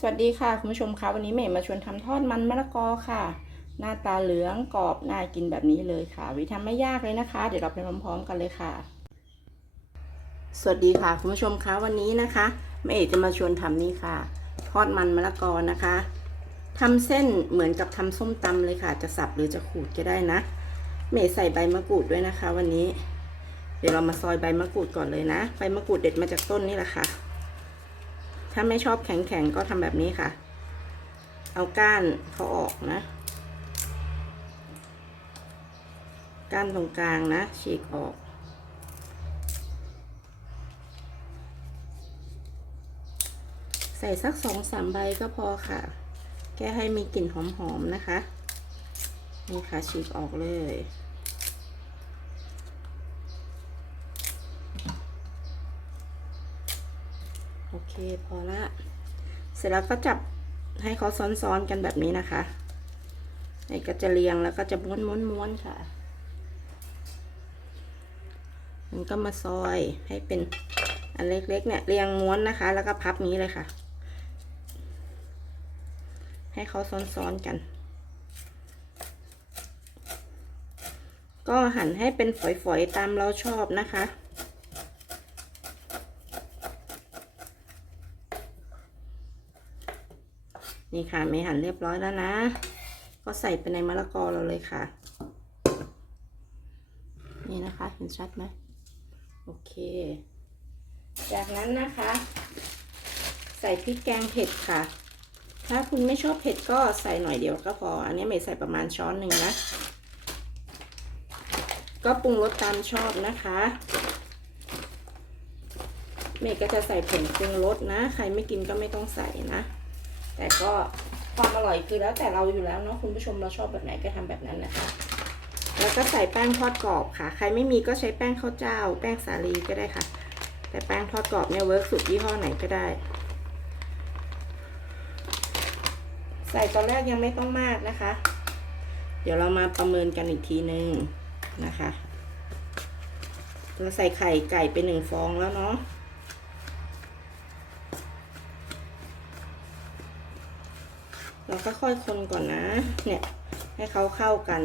สวัสดีค่ะคุณผู้ชมคะวันนี้เมย์มาชวนทำทอดมันมะละกอค่ะ หน้าตาเหลืองกรอบน่ากินแบบนี้เลยค่ะ วิธีทำไม่ยากเลยนะคะ เดี๋ยวเราไปพร้อมๆกันเลยค่ะ สวัสดีค่ะคุณผู้ชมคะวันนี้นะคะเมย์จะมาชวนทำนี่ค่ะ ทอดมันมะละกอนะคะทำเส้นเหมือนกับทำส้มตำเลยค่ะ จะสับหรือจะขูดก็ได้นะ เมย์ใส่ใบมะกรูดด้วยนะคะ วันนี้ เดี๋ยวเรามาซอยใบมะกรูดก่อนเลยนะใบมะกรูดเด็ดมาจากต้นนี่แหละค่ะ ถ้าไม่ชอบแข็งๆก็ทำแบบนี้ค่ะ เอาก้านเขาออกนะ ก้านตรงกลางนะ ฉีกออก ใส่สักสองสามใบก็พอค่ะ แค่ให้มีกลิ่นหอมๆนะคะ นี่ค่ะฉีกออกเลย โอเค พอละ เสร็จแล้วก็จับให้เขาซ้อนๆกันแบบนี้นะคะนี่ก็จะเรียงแล้วก็จะม้วนม้วนม้วนค่ะ มันก็มาซอยให้เป็นอันเล็กๆเนี่ยเรียงม้วนนะคะ แล้วก็พับนี้เลยค่ะ ให้เขาซ้อนๆกัน ก็หั่นให้เป็นฝอยๆตามเราชอบนะคะ นี่ค่ะไม่หั่นเรียบร้อยแล้วนะ ก็ใส่ไปในมะละกอเราเลยค่ะ นี่นะคะเห็นชัดไหมโอเค จากนั้นนะคะ ใส่พริกแกงเผ็ดค่ะ ถ้าคุณไม่ชอบเผ็ดก็ใส่หน่อยเดียวก็พอ อันนี้ไม่ใส่ประมาณช้อนหนึ่งนะ ก็ปรุงรสตามชอบนะคะ เมย์ก็จะใส่ผงปรุงรสนะ ใครไม่กินก็ไม่ต้องใส่นะ แต่ก็ความอร่อยคือแล้วแต่เราอยู่แล้วเนาะคุณผู้ชมเราชอบแบบไหนก็ทำแบบนั้นนะคะ แล้วก็ใส่แป้งทอดกรอบค่ะ ใครไม่มีก็ใช้แป้งข้าวเจ้า แป้งสาลีก็ได้ค่ะ แต่แป้งทอดกรอบเนี่ยเวิร์กสุดยี่ห้อไหนก็ได้ ใส่ตอนแรกยังไม่ต้องมากนะคะ เดี๋ยวเรามาประเมินกันอีกทีนึงนะคะ เราใส่ไข่ไก่ไปหนึ่งฟองแล้วเนาะ เราก็ ค่อยคนก่อนนะ เนี่ย ให้เขาเข้ากัน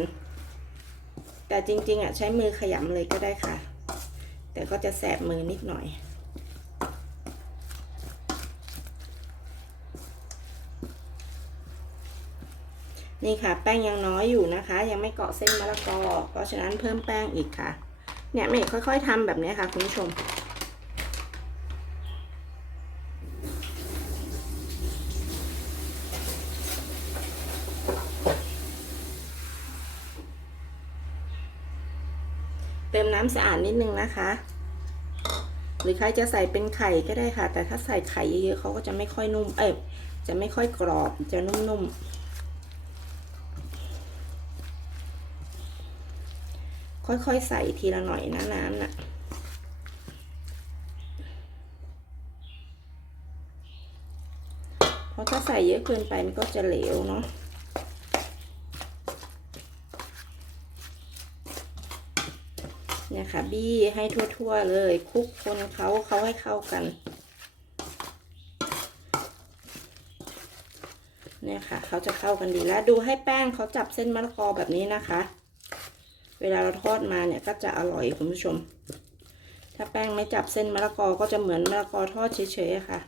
แต่จริงๆอะใช้มือขยำเลยก็ได้ค่ะ แต่ก็จะแสบมือนิดหน่อยนี่ค่ะ แป้งยังน้อยอยู่นะคะ ยังไม่เกาะเส้นมะละกอเพราะฉะนั้นเพิ่มแป้งอีกค่ะ เนี่ยเมย์ค่อย ๆทำแบบนี้ค่ะ คุณผู้ชม เติมน้ำสะอาดนิดนึงนะคะ หรือใครจะใส่เป็นไข่ก็ได้ค่ะ แต่ถ้าใส่ไข่เยอะๆเขาก็จะไม่ค่อยนุ่ม เอ้ยจะไม่ค่อยกรอบ จะนุ่มๆ ค่อยๆ ใส่ทีละหน่อยนะน้ำน่ะเพราะถ้าใส่เยอะเกินไปมันก็จะเหลวเนาะ เนี่ยค่ะ บี้ให้ทั่ว ๆ เลยคลุกคนเขาเขาให้เข้ากันเนี่ยค่ะเขาจะเข้ากันดีแล้วดูให้แป้งเขาจับเส้นมะละกอแบบนี้นะคะ เวลาเราทอดมาเนี่ยก็จะอร่อยคุณผู้ชม ถ้าแป้งไม่จับเส้นมะละกอก็จะเหมือนมะละกอทอดเฉยๆค่ะ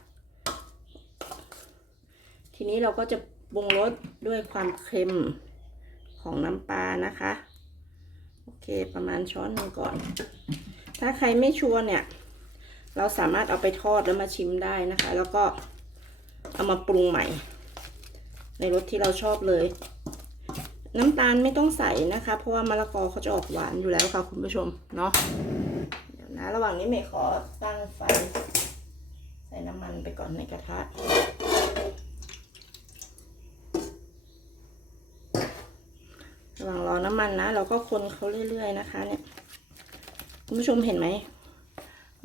ทีนี้เราก็จะปรุงรสด้วยความเค็มของน้ำปลานะคะ โอเคประมาณช้อนหนึ่งก่อน ถ้าใครไม่ชัวร์เนี่ย เราสามารถเอาไปทอดแล้วมาชิมได้นะคะ แล้วก็เอามาปรุงใหม่ ในรสที่เราชอบเลย น้ำตาลไม่ต้องใส่นะคะ เพราะว่ามะละกอเขาจะออกหวานอยู่แล้วค่ะคุณผู้ชมเนาะเดี๋ยวนะ ระหว่างนี้เมย์ขอตั้งไฟใส่น้ำมันไปก่อนในกระทะ ระหว่างรอน้ำมันนะ เราก็คนเขาเรื่อยๆนะคะเนี่ยคุณผู้ชมเห็นไหม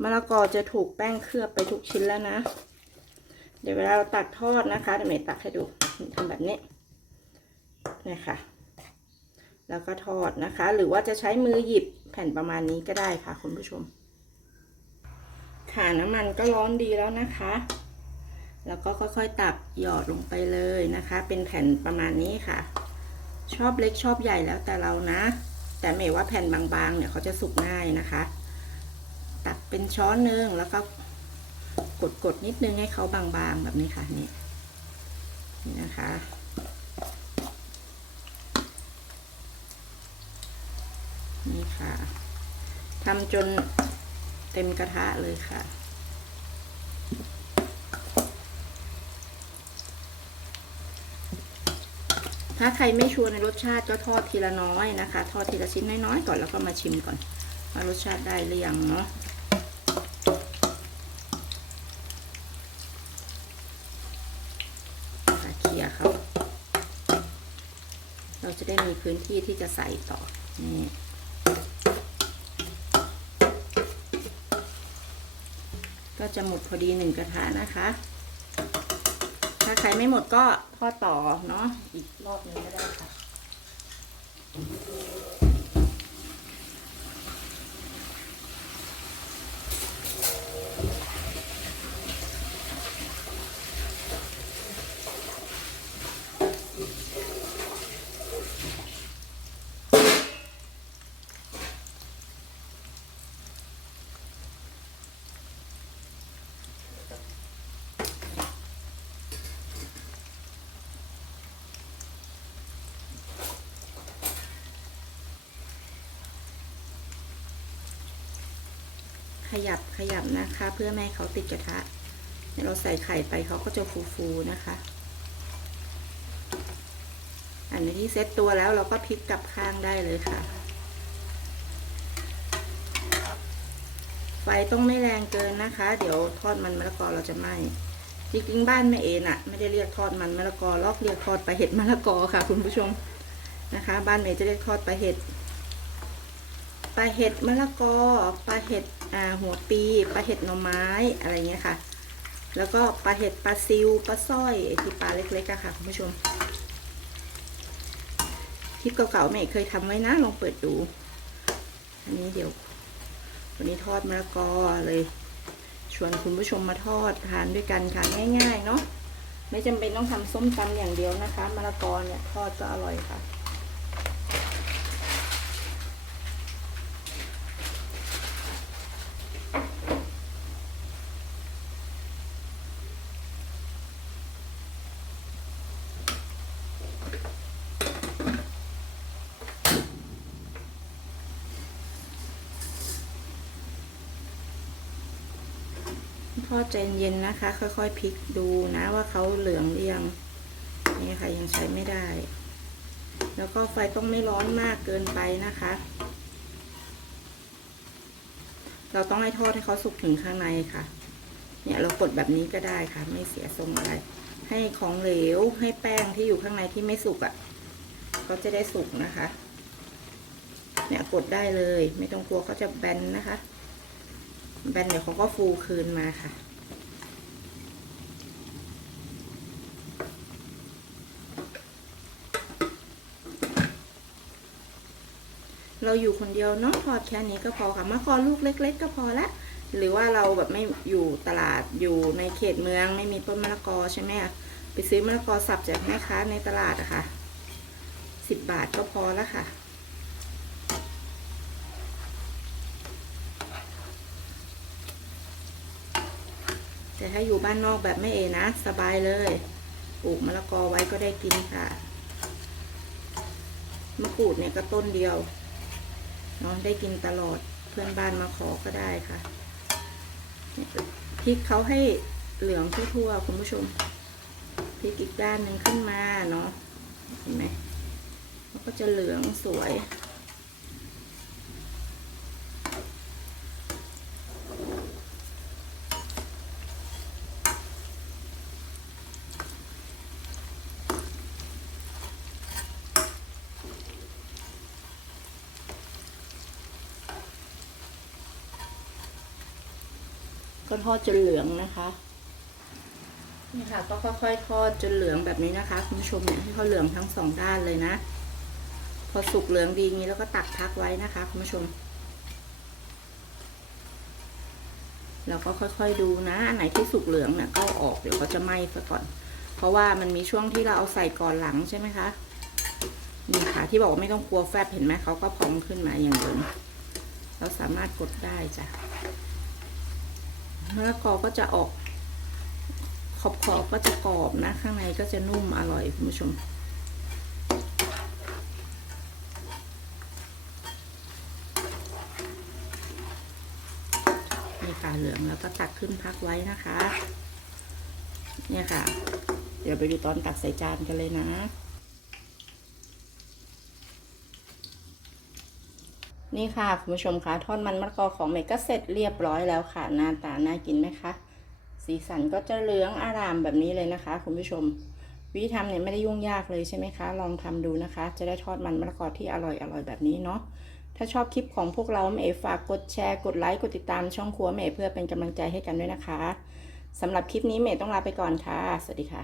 มะละกอจะถูกแป้งเคลือบไปทุกชิ้นแล้วนะ เดี๋ยวเวลาเราตักทอดนะคะเดี๋ยวเมย์ตักให้ดูทำแบบนี้นี่ค่ะ แล้วก็ทอดนะคะ หรือว่าจะใช้มือหยิบแผ่นประมาณนี้ก็ได้ค่ะ คุณผู้ชม ค่ะน้ำมันก็ร้อนดีแล้วนะคะ แล้วก็ค่อยๆตักหยอดลงไปเลยนะคะ เป็นแผ่นประมาณนี้ค่ะ ชอบเล็กชอบใหญ่แล้วแต่เรานะ แต่เมยว่าแผ่นบางๆเนี่ยเขาจะสุกง่ายนะคะ ตักเป็นช้อนหนึ่งแล้วก็กดๆนิดนึงให้เขาบางๆแบบนี้ค่ะนี่นี่นะคะ นี่ค่ะทำจนเต็มกระทะเลยค่ะ ถ้าใครไม่ชัวร์ในรสชาติก็ทอดทีละน้อยนะคะ ทอดทีละชิ้นน้อยๆก่อนแล้วก็มาชิมก่อนว่ารสชาติได้หรือยังเนาะเคลียร์เขาเราจะได้มีพื้นที่ที่จะใส่ต่อ นี่ก็จะหมดพอดีหนึ่งกระทะนะคะ ถ้าใครไม่หมดก็ทอดต่อเนาะอีกรอบนึงก็ได้ค่ะ ขยับขยับนะคะ เพื่อไม่ให้เขาติดกระทะเดี๋ยวเราใส่ไข่ไปเขาก็จะฟูๆนะคะ อันนี้ที่เซ็ตตัวแล้วเราก็พลิกกลับข้างได้เลยค่ะ ไฟต้องไม่แรงเกินนะคะ เดี๋ยวทอดมันมะละกอเราจะไหม้จริงๆบ้านแม่เอน่ะ ไม่ได้เรียกทอดมันมะละกอลอกเรียกทอดปลาเห็ดมะละกอค่ะ คุณผู้ชมนะคะ บ้านเมย์จะเรียกทอดปลาเห็ดปลาเห็ดมะละกอปลาเห็ด หัวปีปลาเห็ดหน่อไม้อะไรเงี้ยค่ะ แล้วก็ปลาเห็ดปลาซิวปลาสร้อยไอที่ปลาเล็กๆอะค่ะคุณผู้ชมคลิปเก่าๆแม่เคยทำไว้นะลองเปิดดู อันนี้เดี๋ยว วันนี้ทอดมะละกอเลย ชวนคุณผู้ชมมาทอดทานด้วยกันค่ะง่าย ๆ เนาะไม่จำเป็นต้องทำส้มตำอย่างเดียวนะคะมะละกอเนี่ยทอดก็อร่อยค่ะ ทอดใจเย็นนะคะ ค่อยๆพลิกดูนะว่าเขาเหลืองหรือยังนี่ค่ะยังใช้ไม่ได้ แล้วก็ไฟต้องไม่ร้อนมากเกินไปนะคะ เราต้องให้ทอดให้เขาสุกถึงข้างในค่ะ เนี่ยเรากดแบบนี้ก็ได้ค่ะ ไม่เสียทรงอะไร ให้ของเหลวให้แป้งที่อยู่ข้างในที่ไม่สุกอะ่ะเขาจะได้สุกนะคะ เนี่ยกดได้เลย ไม่ต้องกลัวเขาจะแบนนะคะ แบนเดี๋ยวเขาก็ฟูคืนมาค่ะ เราอยู่คนเดียวเนาะทอแค่นี้ก็พอค่ะมะกอลูกเล็ก ๆ ก็พอละหรือว่าเราแบบไม่อยู่ตลาดอยู่ในเขตเมืองไม่มีต้นมะละกอใช่ไหมคะไปซื้อมะละกอสับจากแม่ค้าในตลาดอะค่ะสิบบาทก็พอแล้วค่ะ แต่ถ้าอยู่บ้านนอกแบบไม่เอนะ สบายเลย ปลูกมะละกอไว้ก็ได้กินค่ะ มะกรูดเนี่ยก็ต้นเดียวเนาะได้กินตลอดเพื่อนบ้านมาขอก็ได้ค่ะพริกเขาให้เหลืองทั่วๆคุณผู้ชมพริกอีกด้านหนึ่งขึ้นมาเนาะเห็นไหมมันก็จะเหลืองสวย ก็ทอดจนเหลืองนะคะนี่ค่ะก็ค่อยๆทอดจนเหลืองแบบนี้นะคะคุณผู้ชมเนี่ยให้เขาเหลืองทั้งสองด้านเลยนะ พอสุกเหลืองดีงี้แล้วก็ตักพักไว้นะคะคุณผู้ชมเราก็ค่อยๆดูนะอันไหนที่สุกเหลืองเนี่ยก็อออกเดี๋ยวก็จะไหม้ซะก่อน เพราะว่ามันมีช่วงที่เราเอาใส่ก่อนหลังใช่ไหมคะนี่ค่ะที่บอกว่าไม่ต้องกลัวแฟบเห็นไหมเขาก็พองขึ้นมาอย่างเดิมเราสามารถกดได้จ้ะ มะละกอก็จะออก ขอบขอบก็จะกรอบนะ ข้างในก็จะนุ่มอร่อยคุณผู้ชม นี่ค่ะเหลืองแล้วก็ตักขึ้นพักไว้นะคะ เนี่ยค่ะ เดี๋ยวไปดูตอนตักใส่จานกันเลยนะ นี่ค่ะคุณผู้ชมคะทอดมันมะละกอของเมก็เสร็จเรียบร้อยแล้วค่ะ หน้าตาน่ากินไหมคะสีสันก็จะเหลืองอารามแบบนี้เลยนะคะ คุณผู้ชม วิธีทำเนี่ยไม่ได้ยุ่งยากเลยใช่ไหมคะ ลองทำดูนะคะ จะได้ทอดมันมะละกอที่อร่อยอร่อยแบบนี้เนาะถ้าชอบคลิปของพวกเราเมฝากกดแชร์กดไลค์กดติดตามช่องครัวเมเพื่อเป็นกำลังใจให้กันด้วยนะคะสำหรับคลิปนี้เมต้องลาไปก่อนค่ะ สวัสดีค่ะ